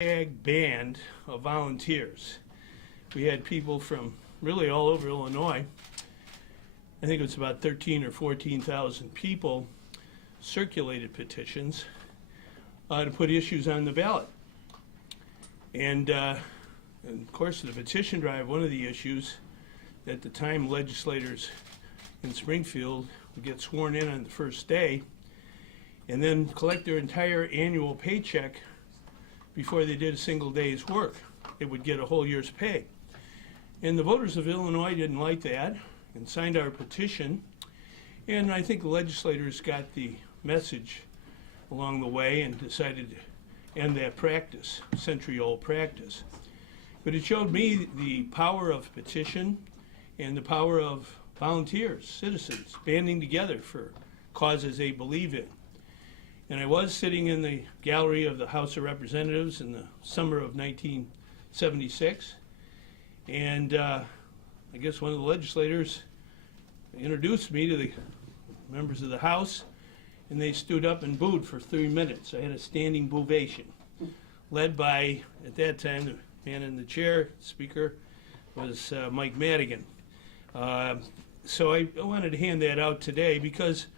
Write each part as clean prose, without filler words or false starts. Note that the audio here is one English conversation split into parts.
band of volunteers. We had people from really all over Illinois. I think it was about 13 or 14,000 people circulated petitions to put issues on the ballot. And of course, the petition drive, one of the issues at the time legislators in Springfield would get sworn in on the first day and then collect their entire annual paycheck before they did a single day's work. They would get a whole year's pay. And the voters of Illinois didn't like that and signed our petition. And I think the legislators got the message along the way and decided to end that practice, century-old practice. But it showed me the power of petition and the power of volunteers, citizens, banding together for causes they believe in. And I was sitting in the gallery of the House of Representatives in the summer of 1976, and I guess one of the legislators introduced me to the members of the House, and they stood up and booed for 3 minutes. I had a standing bovation, led by, at that time, the man in the chair, speaker, was Mike Madigan. So I wanted to hand that out today because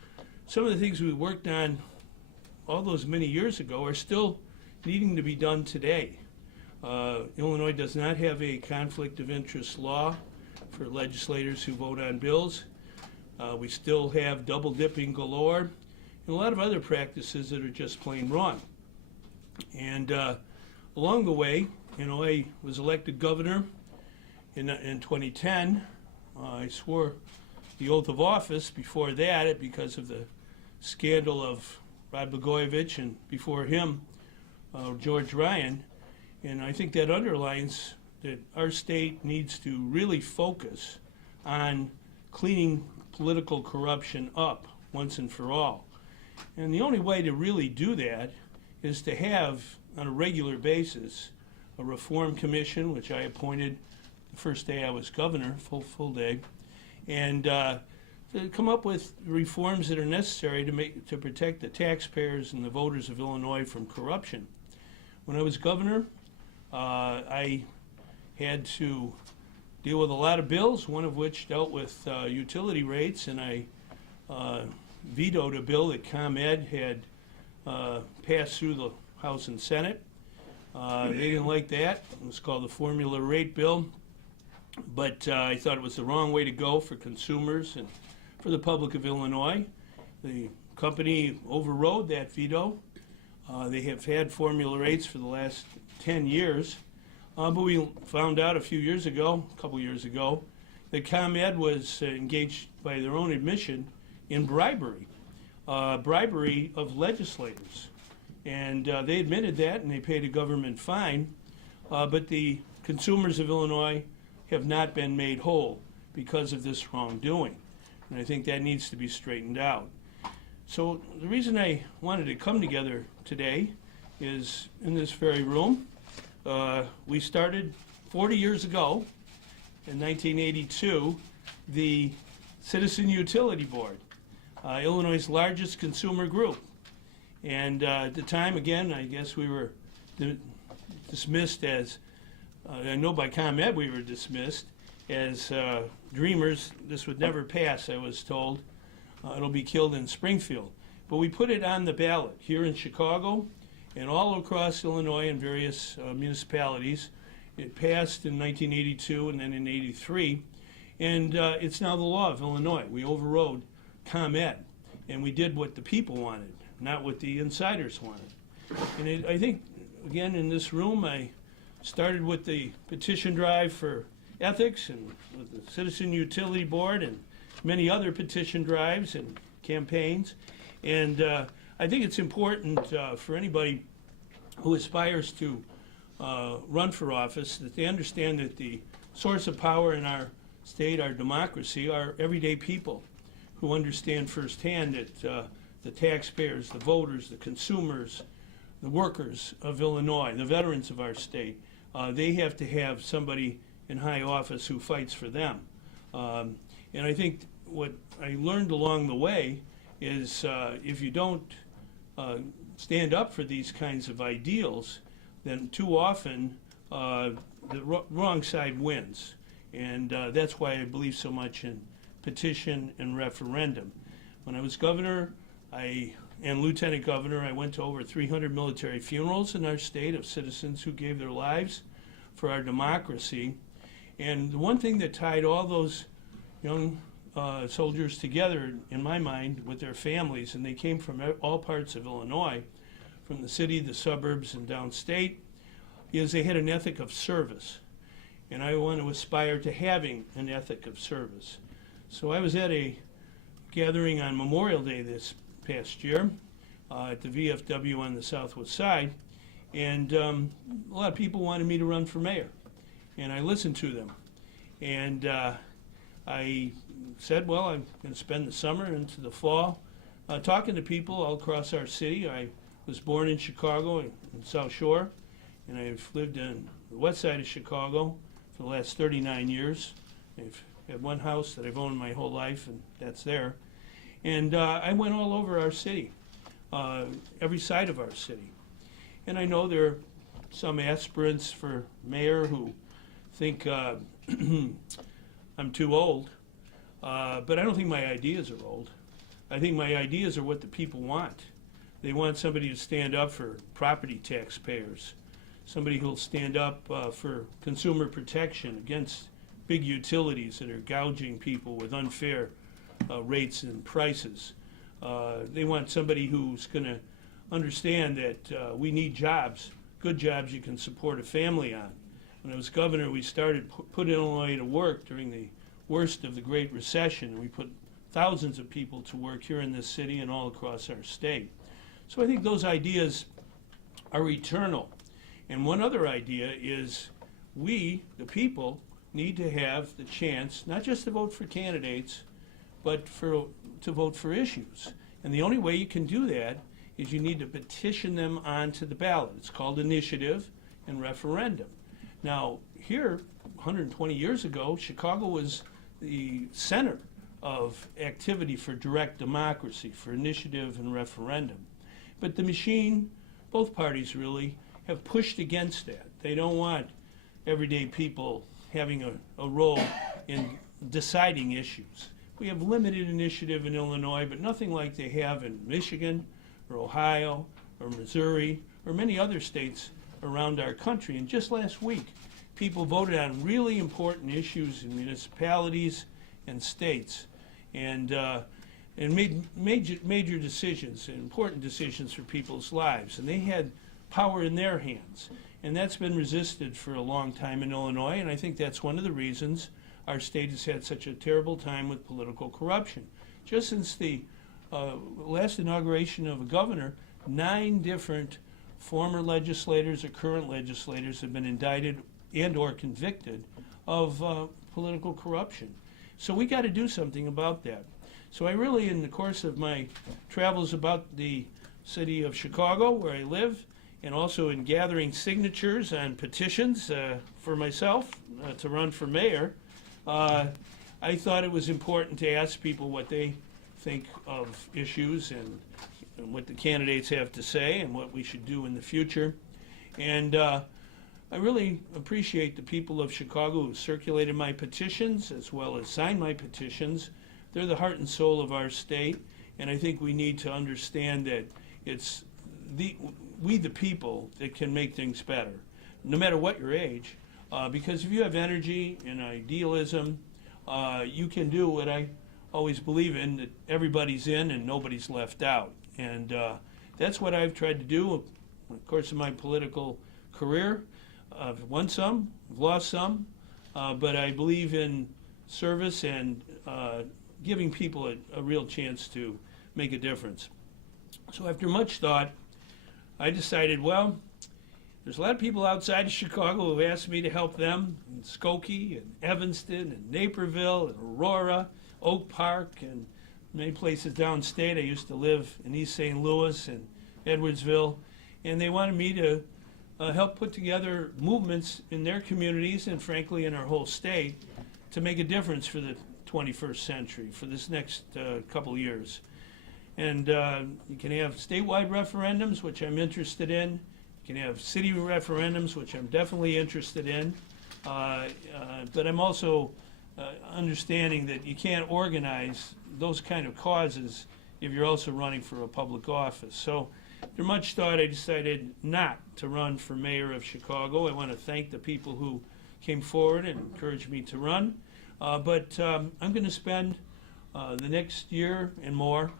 some of the things we worked on all those many years ago are still needing to be done today. Illinois does not have a conflict of interest law for legislators who vote on bills. We still have double dipping galore and a lot of other practices that are just plain wrong. And along the way, I was elected governor in 2010. I swore the oath of office before that because of the scandal of Rod Blagojevich and before him, George Ryan. And I think that underlines that our state needs to really focus on cleaning political corruption up once and for all. And the only way to really do that is to have, on a regular basis, a reform commission, which I appointed the first day I was governor, full day, and to come up with reforms that are necessary to protect the taxpayers and the voters of Illinois from corruption. When I was governor, I had to deal with a lot of bills, one of which dealt with utility rates, and I vetoed a bill that ComEd had passed through the House and Senate. They didn't like that. It was called the Formula Rate Bill, but I thought it was the wrong way to go for consumers and for the public of Illinois. The company overrode that veto. They have had formula rates for the last 10 years, but we found out a couple years ago, that ComEd was engaged by their own admission in bribery of legislators. And they admitted that and they paid a government fine, but the consumers of Illinois have not been made whole because of this wrongdoing. And I think that needs to be straightened out. So the reason I wanted to come together today is in this very room. We started 40 years ago, in 1982, the Citizen Utility Board, Illinois' largest consumer group. And at the time, again, I guess we were dismissed as, I know by ComEd we were dismissed as dreamers. This would never pass, I was told. It'll be killed in Springfield. But we put it on the ballot here in Chicago and all across Illinois in various municipalities. It passed in 1982 and then in 83. And it's now the law of Illinois. We overrode ComEd. And we did what the people wanted, not what the insiders wanted. And I think, again, in this room, I started with the petition drive for ethics and with the Citizen Utility Board and many other petition drives and campaigns. And I think it's important for anybody who aspires to run for office that they understand that the source of power in our state, our democracy, are everyday people who understand firsthand that the taxpayers, the voters, the consumers, the workers of Illinois, the veterans of our state, they have to have somebody in high office who fights for them. And I think what I learned along the way is if you don't stand up for these kinds of ideals, then too often the wrong side wins. And that's why I believe so much in petition and referendum. When I was governor and lieutenant governor, I went to over 300 military funerals in our state of citizens who gave their lives for our democracy. And the one thing that tied all those young soldiers together, in my mind, with their families, and they came from all parts of Illinois, from the city, the suburbs, and downstate, is they had an ethic of service. And I want to aspire to having an ethic of service. So I was at a gathering on Memorial Day this past year at the VFW on the southwest side, and a lot of people wanted me to run for mayor, and I listened to them. And I said, well, I'm going to spend the summer into the fall talking to people all across our city. I was born in Chicago, in South Shore, and I've lived on the west side of Chicago for the last 39 years. I've had one house that I've owned my whole life, and that's there. And I went all over our city, every side of our city. And I know there are some aspirants for mayor who think I'm too old, but I don't think my ideas are old. I think my ideas are what the people want. They want somebody to stand up for property taxpayers, somebody who'll stand up for consumer protection against big utilities that are gouging people with unfair rates and prices. They want somebody who's going to understand that we need jobs, good jobs you can support a family on. When I was governor, we started put Illinois to work during the worst of the Great Recession. We put thousands of people to work here in this city and all across our state. So I think those ideas are eternal. And one other idea is we, the people, need to have the chance not just to vote for candidates, but to vote for issues. And the only way you can do that is you need to petition them onto the ballot. It's called initiative and referendum. Now, here, 120 years ago, Chicago was the center of activity for direct democracy, for initiative and referendum. But the machine, both parties really, have pushed against that. They don't want everyday people having a role in deciding issues. We have limited initiative in Illinois, but nothing like they have in Michigan or Ohio or Missouri or many other states around our country. And just last week, people voted on really important issues in municipalities and states, and made major decisions, important decisions for people's lives. And they had power in their hands. And that's been resisted for a long time in Illinois, and I think that's one of the reasons our state has had such a terrible time with political corruption. Just since the last inauguration of a governor, 9 different former legislators or current legislators have been indicted and or convicted of political corruption. So we got to do something about that. So I really, in the course of my travels about the city of Chicago, where I live, and also in gathering signatures on petitions for myself to run for mayor, I thought it was important to ask people what they think of issues and what the candidates have to say and what we should do in the future. And I really appreciate the people of Chicago who circulated my petitions as well as signed my petitions. They're the heart and soul of our state, and I think we need to understand that it's we the people that can make things better, no matter what your age, because if you have energy and idealism, you can do what I always believe in, that everybody's in and nobody's left out. And that's what I've tried to do in the course of my political career. I've won some, I've lost some, but I believe in service and giving people a real chance to make a difference. So after much thought, I decided, well, there's a lot of people outside of Chicago who have asked me to help them in Skokie and Evanston and Naperville and Aurora, Oak Park, and many places downstate. I used to live in East St. Louis and Edwardsville, and they wanted me to help put together movements in their communities and, frankly, in our whole state to make a difference for the 21st century, for this next couple years. And you can have statewide referendums, which I'm interested in. You can have city referendums, which I'm definitely interested in, but I'm also understanding that you can't organize those kind of causes if you're also running for a public office. So after much thought, I decided not to run for mayor of Chicago. I want to thank the people who came forward and encouraged me to run. But I'm going to spend the next year and more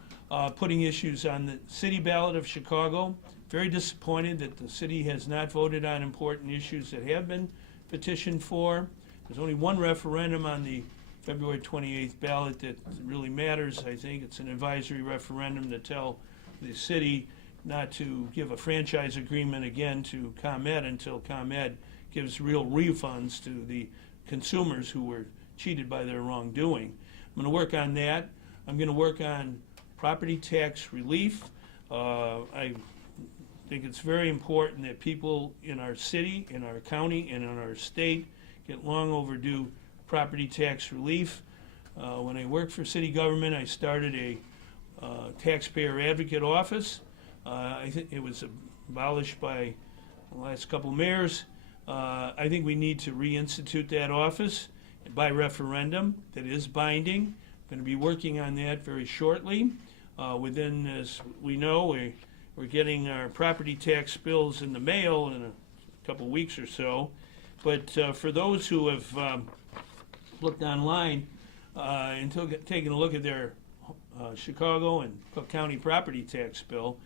putting issues on the city ballot of Chicago. Very disappointed that the city has not voted on important issues that have been petitioned for. There's only one referendum on the February 28th ballot that really matters, I think. It's an advisory referendum to tell the city not to give a franchise agreement again to ComEd until ComEd gives real refunds to the consumers who were cheated by their wrongdoing. I'm going to work on that. I'm going to work on property tax relief. I think it's very important that people in our city, in our county, and in our state get long overdue property tax relief. When I worked for city government, I started a taxpayer advocate office. I think it was abolished by the last couple mayors. I think we need to reinstitute that office by referendum that is binding. I'm going to be working on that very shortly. Within, as we know, we're getting our property tax bills in the mail in a couple weeks or so. But for those who have looked online and taken a look at their Chicago and Cook County property tax bill,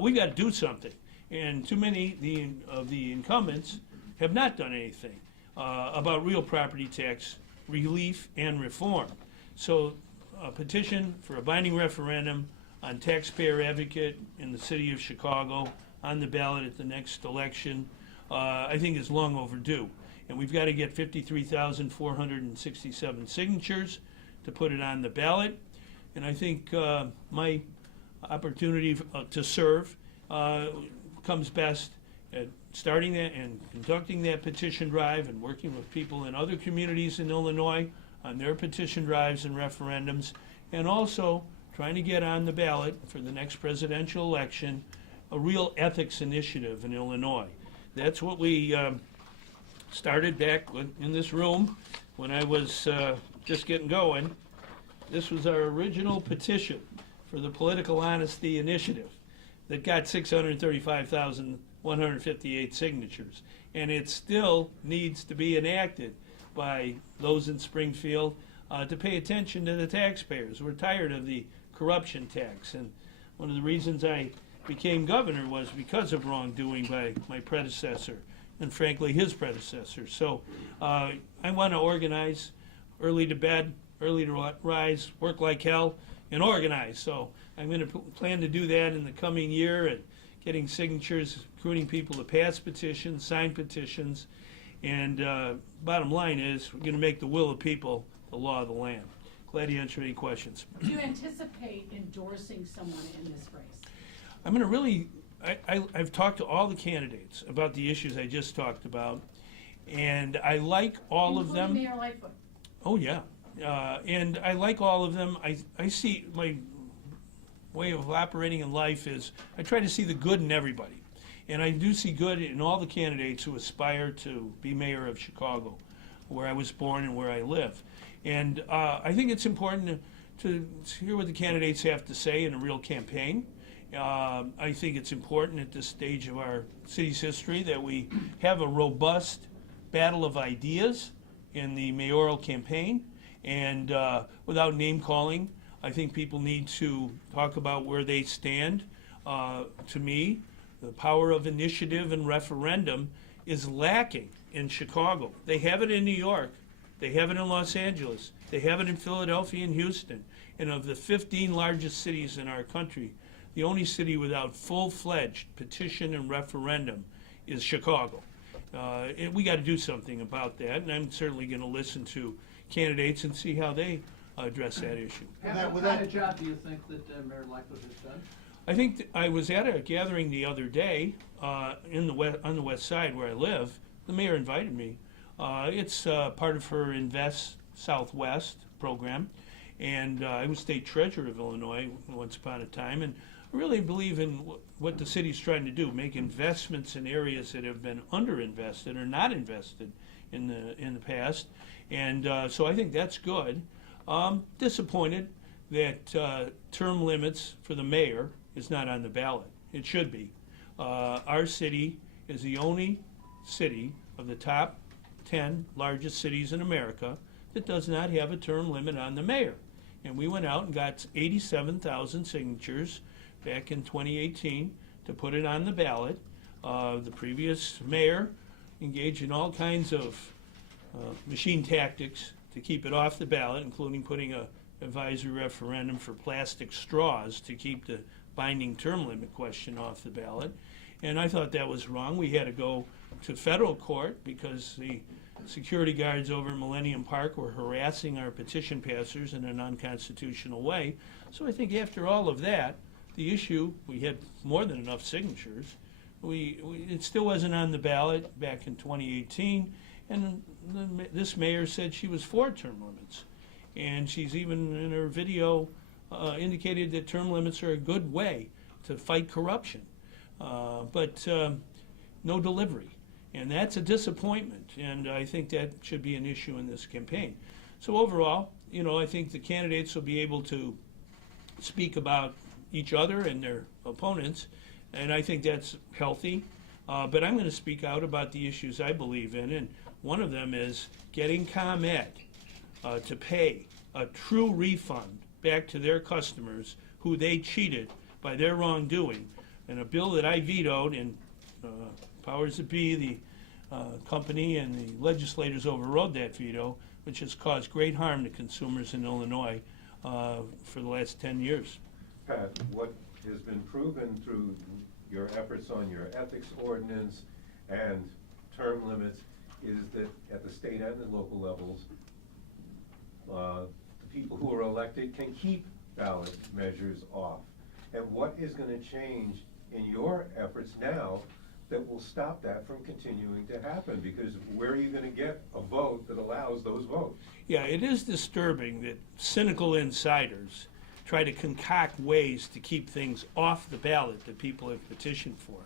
we got to do something. And too many of the incumbents have not done anything about real property tax relief and reform. So a petition for a binding referendum on taxpayer advocate in the city of Chicago on the ballot at the next election, I think is long overdue. And we've got to get 53,467 signatures to put it on the ballot. And I think my opportunity to serve comes best at starting that and conducting that petition drive and working with people in other communities in Illinois on their petition drives and referendums, and also trying to get on the ballot for the next presidential election a real ethics initiative in Illinois. That's what we started back in this room when I was just getting going. This was our original petition for the Political Honesty Initiative that got 635,158 signatures. And it still needs to be enacted by those in Springfield to pay attention to the taxpayers. We're tired of the corruption tax. And one of the reasons I became governor was because of wrongdoing by my predecessor and frankly his predecessor. So I want to organize early to bed, early to rise, work like hell, and organize. So I'm going to plan to do that in the coming year and getting signatures, recruiting people to pass petitions, sign petitions, and bottom line is we're going to make the will of people the law of the land. Glad to answer any questions. Do you anticipate endorsing someone in this race? I'm going to really, I've talked to all the candidates about the issues I just talked about, and I like all of them. Including Mayor Lightfoot. Oh, yeah. And I like all of them. I see my way of operating in life is I try to see the good in everybody. And I do see good in all the candidates who aspire to be mayor of Chicago, where I was born and where I live. And I think it's important to hear what the candidates have to say in a real campaign. I think it's important at this stage of our city's history that we have a robust battle of ideas in the mayoral campaign. And without name calling, I think people need to talk about where they stand. To me, the power of initiative and referendum is lacking in Chicago. They have it in New York. They have it in Los Angeles. They have it in Philadelphia and Houston. And of the 15 largest cities in our country, the only city without full-fledged petition and referendum is Chicago. We got to do something about that, and I'm certainly going to listen to candidates and see how they address that issue. What kind of job do you think that Mayor Lightfoot has done? I think I was at a gathering the other day on the west side where I live. The mayor invited me. It's part of her Invest Southwest program, and I was state treasurer of Illinois once upon a time, and I really believe in what the city's trying to do, make investments in areas that have been underinvested or not invested in the past. And so I think that's good. Disappointed that term limits for the mayor is not on the ballot. It should be. Our city is the only city of the top 10 largest cities in America that does not have a term limit on the mayor. And we went out and got 87,000 signatures back in 2018 to put it on the ballot. The previous mayor engaged in all kinds of machine tactics to keep it off the ballot, including putting a advisory referendum for plastic straws to keep the binding term limit question off the ballot. And I thought that was wrong. We had to go to federal court because the security guards over Millennium Park were harassing our petition passers in an unconstitutional way. So I think after all of that, the issue, we had more than enough signatures. It still wasn't on the ballot back in 2018, and this mayor said she was for term limits. And she's even in her video indicated that term limits are a good way to fight corruption. But no delivery. And that's a disappointment, and I think that should be an issue in this campaign. So overall, I think the candidates will be able to speak about each other and their opponents, and I think that's healthy. But I'm going to speak out about the issues I believe in, and one of them is getting ComEd to pay a true refund back to their customers who they cheated by their wrongdoing. And a bill that I vetoed, and powers that be, the company and the legislators overrode that veto, which has caused great harm to consumers in Illinois for the last 10 years. Pat, what has been proven through your efforts on your ethics ordinance and term limits is that at the state and the local levels, the people who are elected can keep ballot measures off. And what is going to change in your efforts now that will stop that from continuing to happen? Because where are you going to get a vote that allows those votes? Yeah, it is disturbing that cynical insiders try to concoct ways to keep things off the ballot that people have petitioned for.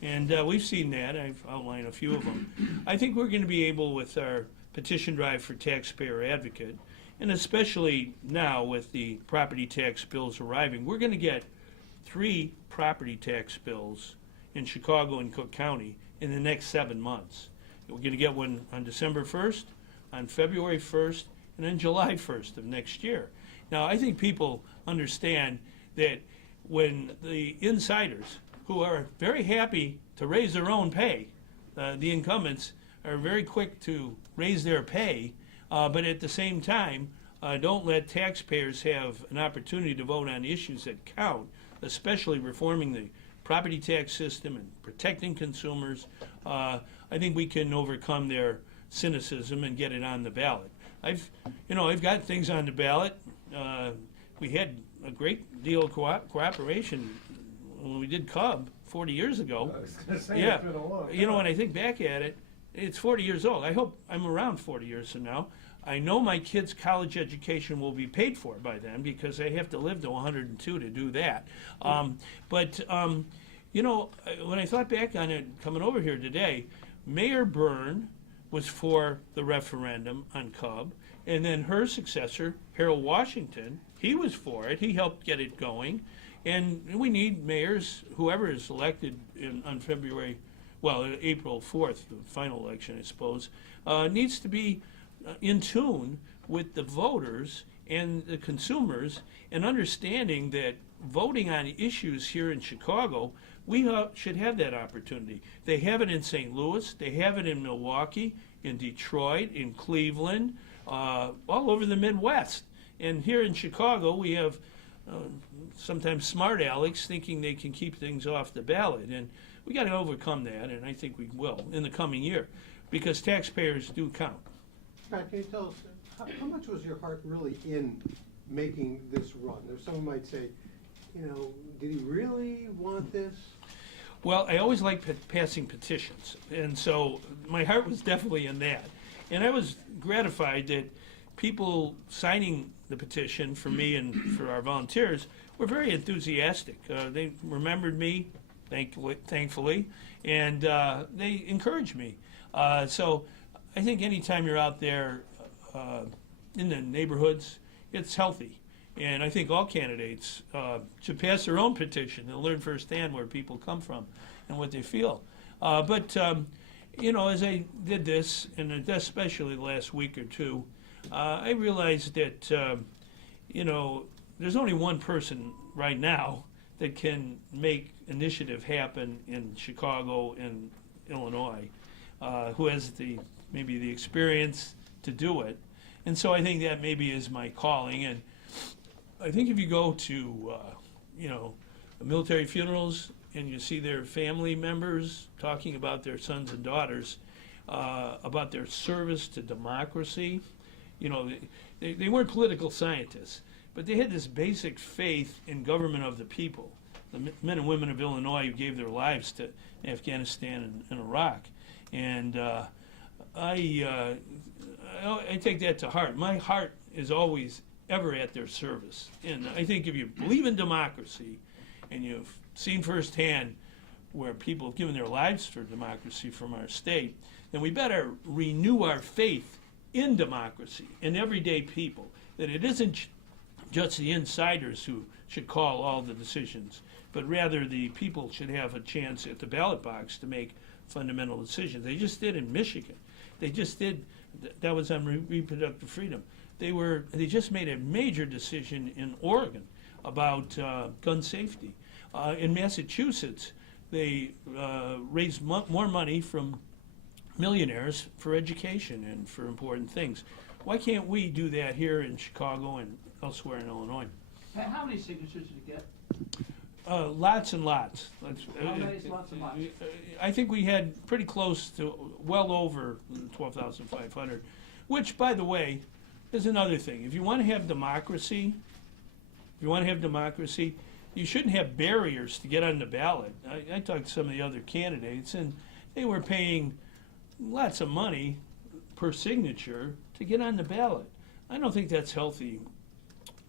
And we've seen that. I've outlined a few of them. I think we're going to be able, with our petition drive for Taxpayer Advocate, and especially now with the property tax bills arriving, we're going to get 3 property tax bills in Chicago and Cook County in the next 7 months. We're going to get one on December 1st, on February 1st, and then July 1st of next year. Now, I think people understand that when the insiders, who are very happy to raise their own pay, the incumbents are very quick to raise their pay, but at the same time, don't let taxpayers have an opportunity to vote on issues that count, especially reforming the property tax system and protecting consumers. I think we can overcome their cynicism and get it on the ballot. I've got things on the ballot. We had a great deal of cooperation when we did Cub 40 years ago. I was going to say, Yeah, it's been a long time. when I think back at it, it's 40 years old. I hope I'm around 40 years from now. I know my kids' college education will be paid for by then because they have to live to 102 to do that. But when I thought back on it coming over here today, Mayor Byrne was for the referendum on Cub, and then her successor, Harold Washington, he was for it. He helped get it going. And we need mayors, whoever is elected on April 4th, the final election, I suppose, needs to be in tune with the voters and the consumers, and understanding that voting on issues here in Chicago, we should have that opportunity. They have it in St. Louis, they have it in Milwaukee, in Detroit, in Cleveland, all over the Midwest. And here in Chicago, we have sometimes smart alecks thinking they can keep things off the ballot. And we got to overcome that, and I think we will in the coming year, because taxpayers do count. Pat, can you tell us, how much was your heart really in making this run? There's someone might say, did he really want this? Well, I always like passing petitions, and so my heart was definitely in that. And I was gratified that people signing the petition for me and for our volunteers were very enthusiastic. They remembered me thankfully, and they encourage me. So I think anytime you're out there in the neighborhoods, it's healthy. And I think all candidates should pass their own petition and learn firsthand where people come from and what they feel. But as I did this, and especially the last week or two, I realized that, there's only one person right now that can make initiative happen in Chicago and Illinois, who has maybe the experience to do it. And so I think that maybe is my calling. And I think if you go to, military funerals and you see their family members talking about their sons and daughters, about their service to democracy, they weren't political scientists, but they had this basic faith in government of the people. The men and women of Illinois who gave their lives to Afghanistan and Iraq. And I take that to heart. My heart is always ever at their service. And I think if you believe in democracy and you've seen firsthand where people have given their lives for democracy from our state, then we better renew our faith in democracy, in everyday people, that it isn't just the insiders who should call all the decisions, but rather the people should have a chance at the ballot box to make fundamental decisions. They just did in Michigan. They just did, that was on reproductive freedom. They just made a major decision in Oregon about gun safety. In Massachusetts, they raised more money from millionaires for education and for important things. Why can't we do that here in Chicago and elsewhere in Illinois? How many signatures did you get? Lots and lots. How many is lots and lots? I think we had pretty close to well over 12,500, which, by the way, is another thing. If you want to have democracy, you shouldn't have barriers to get on the ballot. I talked to some of the other candidates, and they were paying lots of money per signature to get on the ballot. I don't think that's healthy.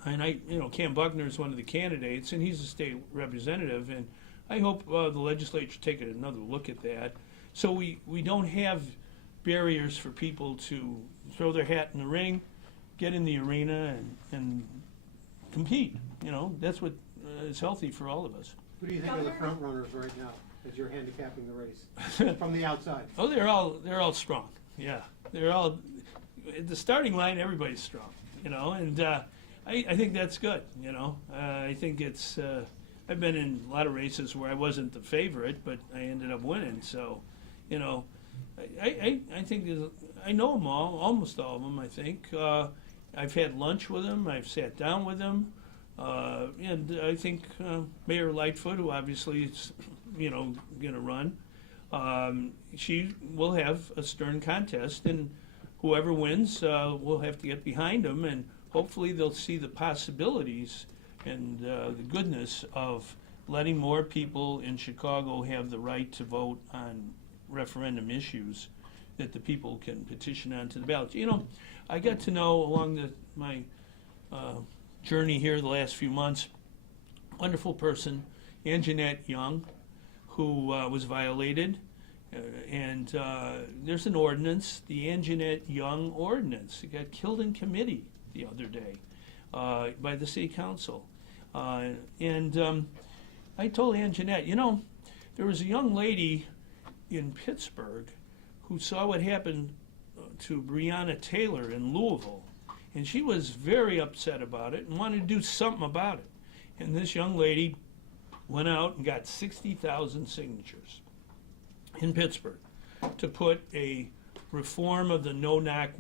And Cam Buckner is one of the candidates, and he's a state representative, and I hope the legislature take another look at that, so we don't have barriers for people to throw their hat in the ring, get in the arena, and compete. That's what is healthy for all of us. Who do you think are the front runners right now as you're handicapping the race from the outside? Oh, they're all strong. Yeah, they're all at the starting line. Everybody's strong, and I think that's good. I think it's. I've been in a lot of races where I wasn't the favorite, but I ended up winning. So, I think I know them all, almost all of them. I think I've had lunch with them. I've sat down with them. And I think Mayor Lightfoot, who obviously is, going to run, she will have a stern contest, and whoever wins will have to get behind them, and hopefully they'll see the possibilities and the goodness of letting more people in Chicago have the right to vote on referendum issues that the people can petition onto the ballot. I got to know along my journey here the last few months, wonderful person, Anjanette Young, who was violated, and there's an ordinance, the Anjanette Young ordinance. It got killed in committee the other day by the city council. And I told Anjanette, there was a young lady in Pittsburgh who saw what happened to Breonna Taylor in Louisville, and she was very upset about it and wanted to do something about it. And this young lady went out and got 60,000 signatures in Pittsburgh to put a reform of the no-knock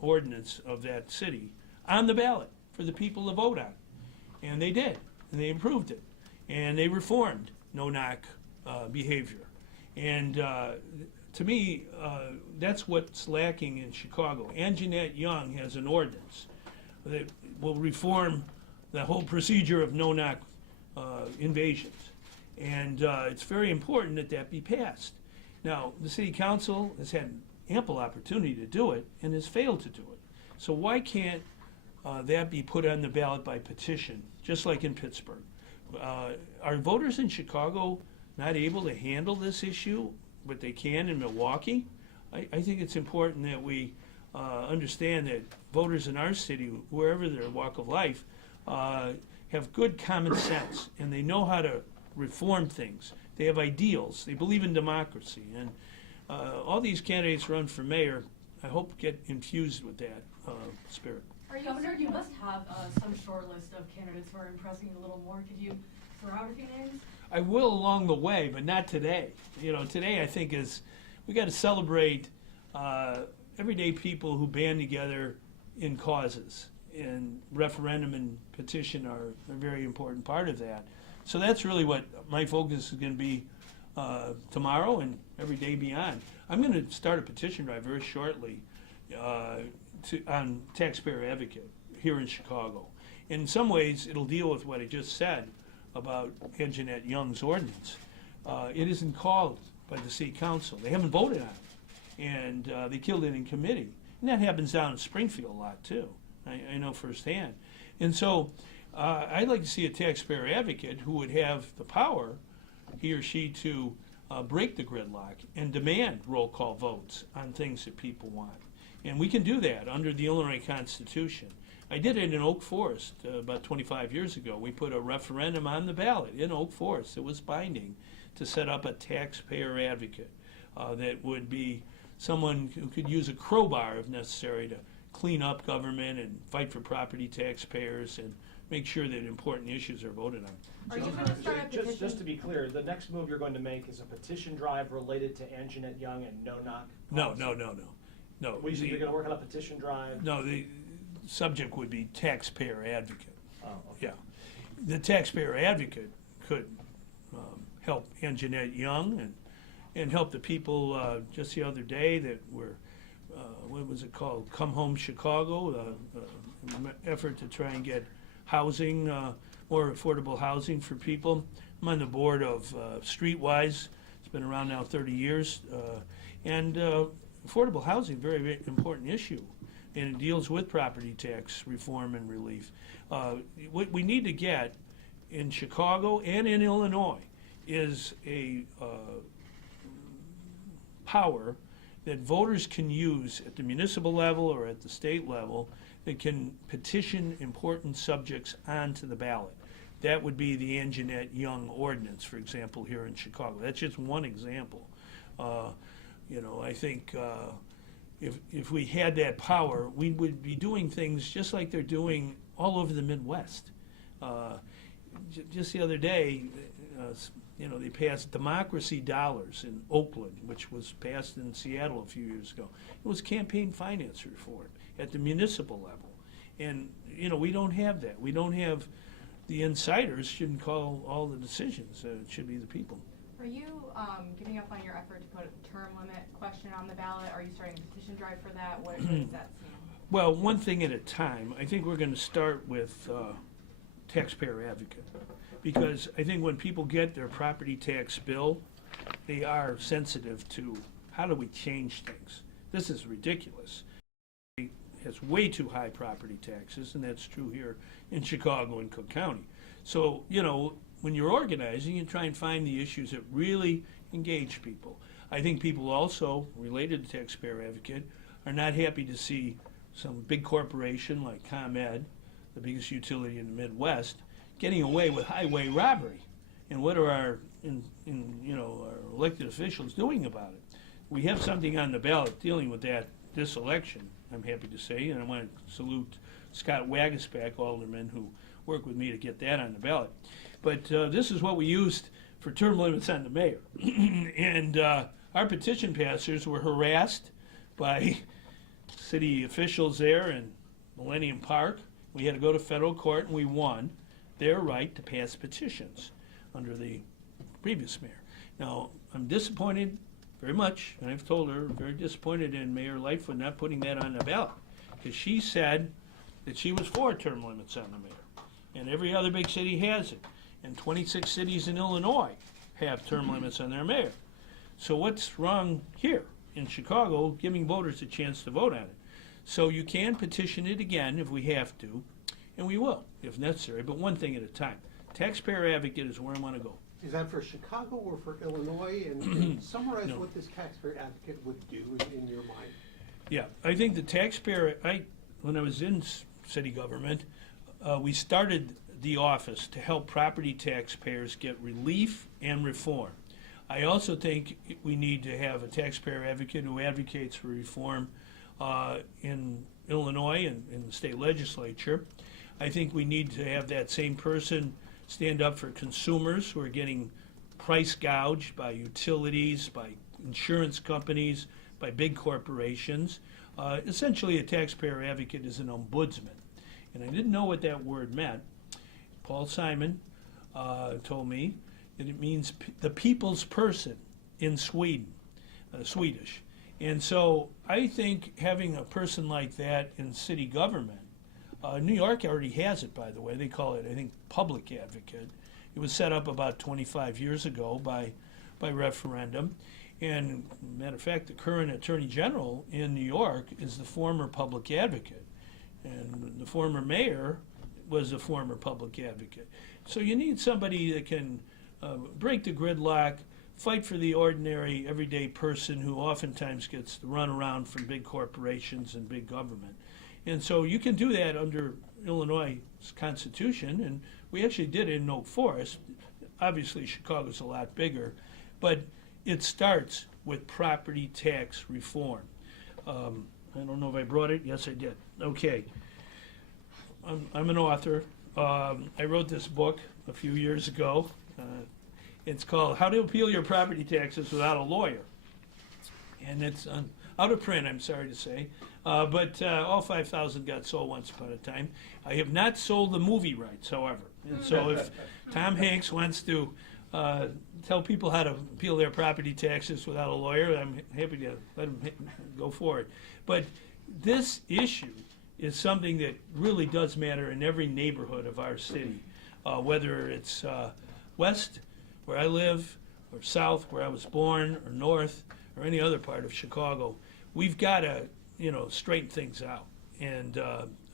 ordinance of that city on the ballot for the people to vote on. And they did, and they improved it, and they reformed no-knock behavior. And to me, that's what's lacking in Chicago. Anjanette Young has an ordinance that will reform the whole procedure of no-knock invasions. And it's very important that that be passed. Now, the city council has had ample opportunity to do it and has failed to do it. So why can't that be put on the ballot by petition, just like in Pittsburgh? Are voters in Chicago not able to handle this issue, but they can in Milwaukee, I think it's important that we understand that voters in our city, wherever their walk of life, have good common sense, and they know how to reform things. They have ideals. They believe in democracy. And all these candidates run for mayor, I hope, get infused with that spirit. Governor, you must have some short list of candidates who are impressing you a little more. Could you throw out a few names? I will along the way, but not today. You know, today I think we got to celebrate everyday people who band together in causes, and referendum and petition are a very important part of that. So that's really what my focus is going to be tomorrow and every day beyond. I'm going to start a petition drive very shortly on Taxpayer Advocate here in Chicago. In some ways, it'll deal with what I just said about Anjanette Young's ordinance. It isn't called by the city council. They haven't voted on it, and they killed it in committee. And that happens down in Springfield a lot, too. I know firsthand. And so I'd like to see a taxpayer advocate who would have the power, he or she, to break the gridlock and demand roll call votes on things that people want. And we can do that under the Illinois Constitution. I did it in Oak Forest about 25 years ago. We put a referendum on the ballot in Oak Forest. It was binding to set up a taxpayer advocate that would be someone who could use a crowbar if necessary to clean up government and fight for property taxpayers and make sure that important issues are voted on. Are you going to start a petition? Just to be clear, the next move you're going to make is a petition drive related to Anjanette Young and no-knock policy? No. Well, you're going to work on a petition drive? No, the subject would be taxpayer advocate. Oh, okay. Yeah. The taxpayer advocate could help Anjanette Young and help the people just the other day that were, what was it called? Come Home Chicago, effort to try and get housing, more affordable housing for people. I'm on the board of Streetwise. It's been around now 30 years. And affordable housing, very, very important issue. And it deals with property tax reform and relief. What we need to get in Chicago and in Illinois is a power that voters can use at the municipal level or at the state level that can petition important subjects onto the ballot. That would be the Anjanette Young ordinance, for example, here in Chicago. That's just one example. I think if we had that power, we would be doing things just like they're doing all over the Midwest. Just the other day, they passed democracy dollars in Oakland, which was passed in Seattle a few years ago. It was campaign finance reform at the municipal level. And, we don't have that. We don't have the insiders shouldn't call all the decisions. It should be the people. Are you giving up on your effort to put a term limit question on the ballot? Are you starting a petition drive for that? What does that seem? Well, one thing at a time. I think we're going to start with taxpayer advocate, because I think when people get their property tax bill, they are sensitive to how do we change things. This is ridiculous. It has way too high property taxes, and that's true here in Chicago and Cook County. So, when you're organizing, you try and find the issues that really engage people. I think people also, related to taxpayer advocate, are not happy to see some big corporation like ComEd, the biggest utility in the Midwest, getting away with highway robbery. And what are our elected officials doing about it? We have something on the ballot dealing with that this election, I'm happy to say, and I want to salute Scott Wagasback, alderman, who worked with me to get that on the ballot. But this is what we used for term limits on the mayor. And our petition passers were harassed by city officials there in Millennium Park. We had to go to federal court, and we won their right to pass petitions under the previous mayor. Now, I'm disappointed very much, and I've told her, very disappointed in Mayor Lightfoot not putting that on the ballot, because she said that she was for term limits on the mayor. And every other big city has it. And 26 cities in Illinois have term limits on their mayor. So what's wrong here in Chicago giving voters a chance to vote on it? So you can petition it again if we have to, and we will if necessary, but one thing at a time. Taxpayer advocate is where I want to go. Is that for Chicago or for Illinois? And summarize No. what this taxpayer advocate would do in your mind. Yeah, I think the taxpayer, when I was in city government, we started the office to help property taxpayers get relief and reform. I also think we need to have a taxpayer advocate who advocates for reform in Illinois and in the state legislature. I think we need to have that same person stand up for consumers who are getting price gouged by utilities, by insurance companies, by big corporations. Essentially, a taxpayer advocate is an ombudsman. And I didn't know what that word meant. Paul Simon told me that it means the people's person in Sweden, Swedish. And so I think having a person like that in city government, New York already has it, by the way. They call it, I think, public advocate. It was set up about 25 years ago by referendum. And matter of fact, the current Attorney General in New York is the former public advocate. And the former mayor was a former public advocate. So you need somebody that can break the gridlock, fight for the ordinary, everyday person who oftentimes gets the runaround from big corporations and big government. And so you can do that under Illinois' Constitution, and we actually did it in Oak Forest. Obviously, Chicago's a lot bigger, but it starts with property tax reform. I don't know if I brought it. Yes, I did. Okay. I'm an author. I wrote this book a few years ago. It's called How to Appeal Your Property Taxes Without a Lawyer. And it's out of print, I'm sorry to say. But all 5,000 got sold once upon a time. I have not sold the movie rights, however. And so if Tom Hanks wants to tell people how to appeal their property taxes without a lawyer, I'm happy to let him go for it. But this issue is something that really does matter in every neighborhood of our city, whether it's west, where I live, or south, where I was born, or north, or any other part of Chicago. We've got to, straighten things out. And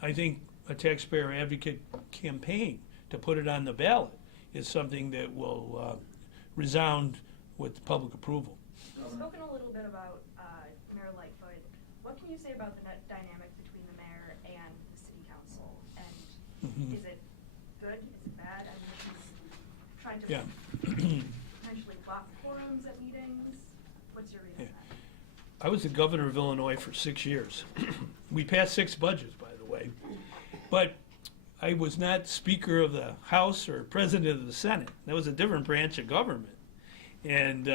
I think a taxpayer advocate campaign to put it on the ballot is something that will resound with public approval. You've spoken a little bit about Mayor Lightfoot. What can you say about the dynamic between the mayor and the city council? And is it good? Is it bad? I mean, he's trying to potentially block quorums at meetings. What's your read on that? I was the governor of Illinois for 6 years. We passed 6 budgets, by the way. But I was not Speaker of the House or President of the Senate. That was a different branch of government. And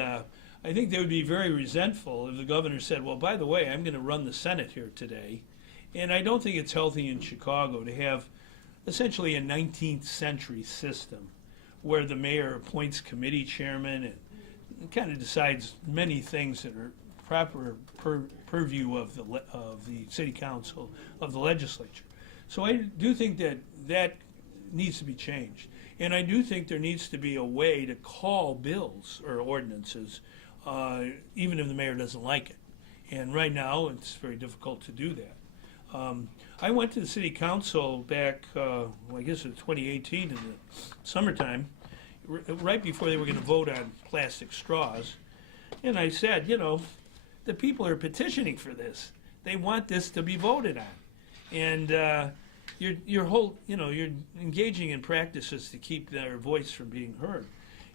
I think they would be very resentful if the governor said, well, by the way, I'm going to run the Senate here today. And I don't think it's healthy in Chicago to have essentially a 19th century system where the mayor appoints committee chairman and kind of decides many things that are proper purview of the city council, of the legislature. So I do think that needs to be changed. And I do think there needs to be a way to call bills or ordinances, even if the mayor doesn't like it. And right now, it's very difficult to do that. I went to the city council back, I guess in 2018 in the summertime, right before they were going to vote on plastic straws. And I said, the people are petitioning for this. They want this to be voted on. And you're engaging in practices to keep their voice from being heard.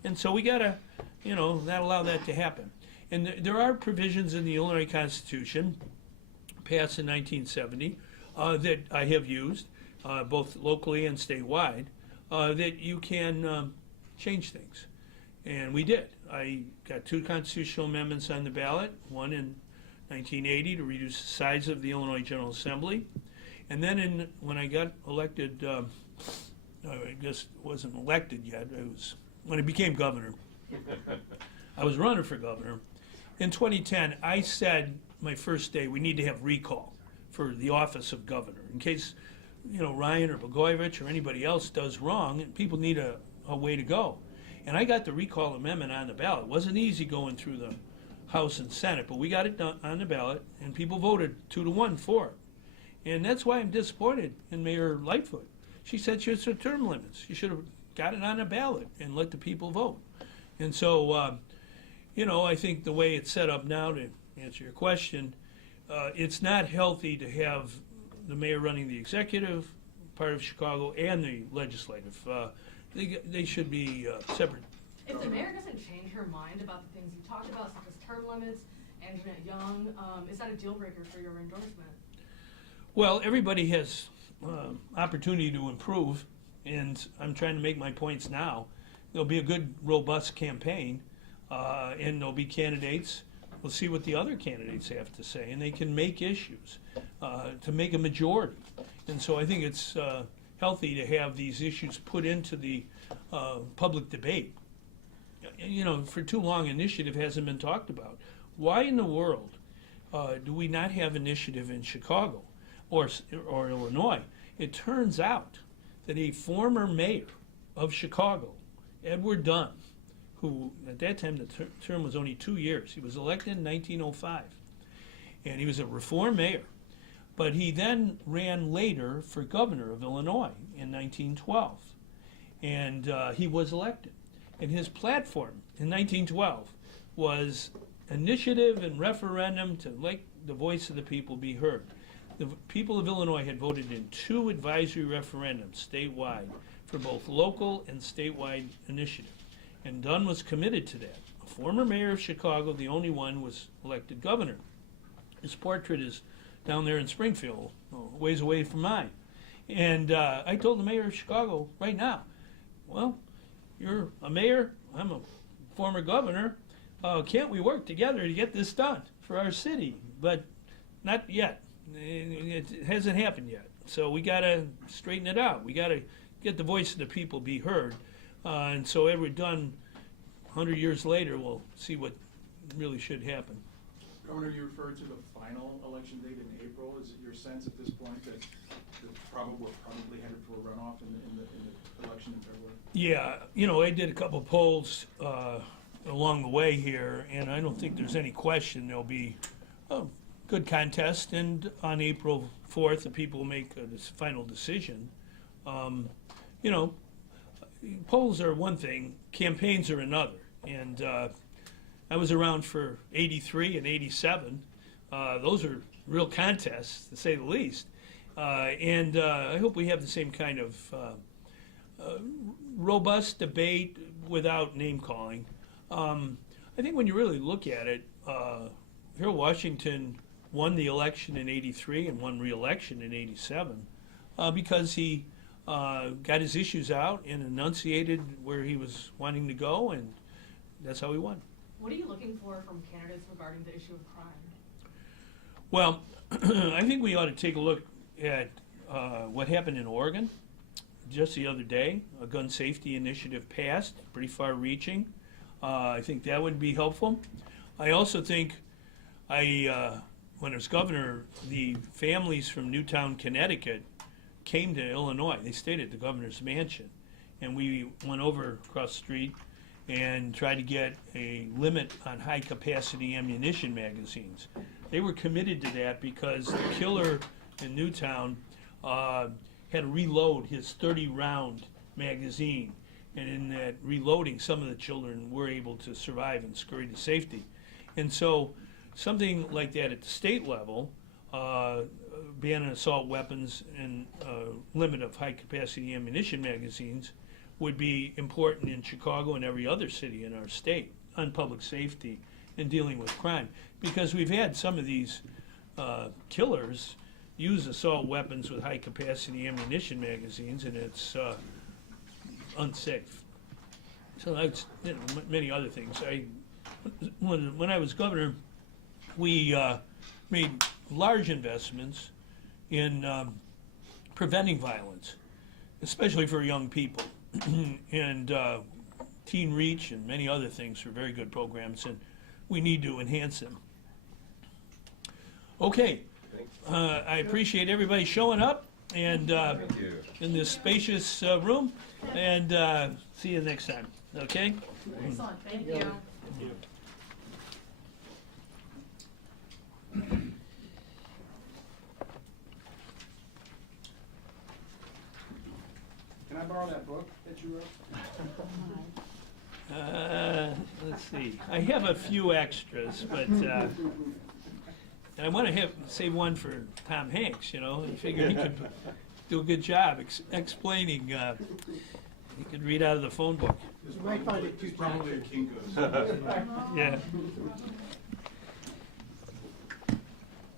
And so we gotta, not allow that to happen. And there are provisions in the Illinois Constitution, passed in 1970, that I have used, both locally and statewide, that you can change things. And we did. I got 2 constitutional amendments on the ballot, one in 1980 to reduce the size of the Illinois General Assembly. And then when I got elected, I guess wasn't elected yet, when I became governor, I was running for governor. In 2010, I said my first day, we need to have recall for the office of governor. In case, Ryan or Blagojevich or anybody else does wrong, and people need a way to go. And I got the recall amendment on the ballot. It wasn't easy going through the House and Senate, but we got it done on the ballot, and people voted 2-1 for it. And that's why I'm disappointed in Mayor Lightfoot. She said she was for term limits. She should have got it on the ballot and let the people vote. And so, you know, I think the way it's set up now, to answer your question, it's not healthy to have the mayor running the executive part of Chicago and the legislative. They should be separate. If the mayor doesn't change her mind about the things you talked about, such as term limits, Anjanette Young, is that a deal breaker for your endorsement? Well, everybody has opportunity to improve, and I'm trying to make my points now. There'll be a good, robust campaign, and there'll be candidates. We'll see what the other candidates have to say, and they can make issues to make a majority. And so I think it's healthy to have these issues put into the public debate. You know, for too long, initiative hasn't been talked about. Why in the world do we not have initiative in Chicago or Illinois? It turns out that a former mayor of Chicago, Edward Dunn, who at that time the term was only 2 years, he was elected in 1905, and he was a reform mayor. But he then ran later for governor of Illinois in 1912, and he was elected. And his platform in 1912 was initiative and referendum to let the voice of the people be heard. The people of Illinois had voted in 2 advisory referendums statewide for both local and statewide initiative. And Dunn was committed to that. A former mayor of Chicago, the only one, was elected governor. His portrait is down there in Springfield, a ways away from mine. And I told the mayor of Chicago right now, well, you're a mayor, I'm a former governor, can't we work together to get this done for our city? But not yet. It hasn't happened yet. So we got to straighten it out. We got to get the voice of the people be heard. And so Edward Dunn, 100 years later, we'll see what really should happen. Governor, you referred to the final election date in April. Is it your sense at this point that we're probably headed for a runoff in the election in February? Yeah, you know, I did a couple polls along the way here, and I don't think there's any question there'll be a good contest, and on April 4th, the people will make this final decision. You know, polls are one thing, campaigns are another, and I was around for 83 and 87. Those are real contests, to say the least. And I hope we have the same kind of robust debate without name-calling. I think when you really look at it, Harold Washington won the election in 83 and won re-election in 87 because he got his issues out and enunciated where he was wanting to go, and that's how he won. What are you looking for from candidates regarding the issue of crime? Well, I think we ought to take a look at what happened in Oregon just the other day. A gun safety initiative passed, pretty far-reaching. I think that would be helpful. I also think when I was governor, the families from Newtown, Connecticut came to Illinois. They stayed at the governor's mansion. And we went over across the street and tried to get a limit on high-capacity ammunition magazines. They were committed to that because the killer in Newtown had to reload his 30-round magazine. And in that reloading, some of the children were able to survive and scurry to safety. And so something like that at the state level, ban on assault weapons and limit of high-capacity ammunition magazines would be important in Chicago and every other city in our state on public safety and dealing with crime. Because we've had some of these killers use assault weapons with high-capacity ammunition magazines, and it's unsafe. So that's, you know, many other things. When I was governor, we made large investments in preventing violence, especially for young people. And Teen Reach and many other things are very good programs, and we need to enhance them. Okay, I appreciate everybody showing up and Thank you. in this spacious room, and see you next time. Okay? Excellent, thank you. Thank you. Can I borrow that book that you wrote? Let's see, I have a few extras, but, and I want to save one for Tom Hanks, you know, I figure he could do a good job explaining, he could read out of the phone book. You might find it too It's probably a taxing. Kinko's. Yeah.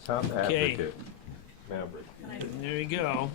Top Okay. advocate, Maverick. There you go.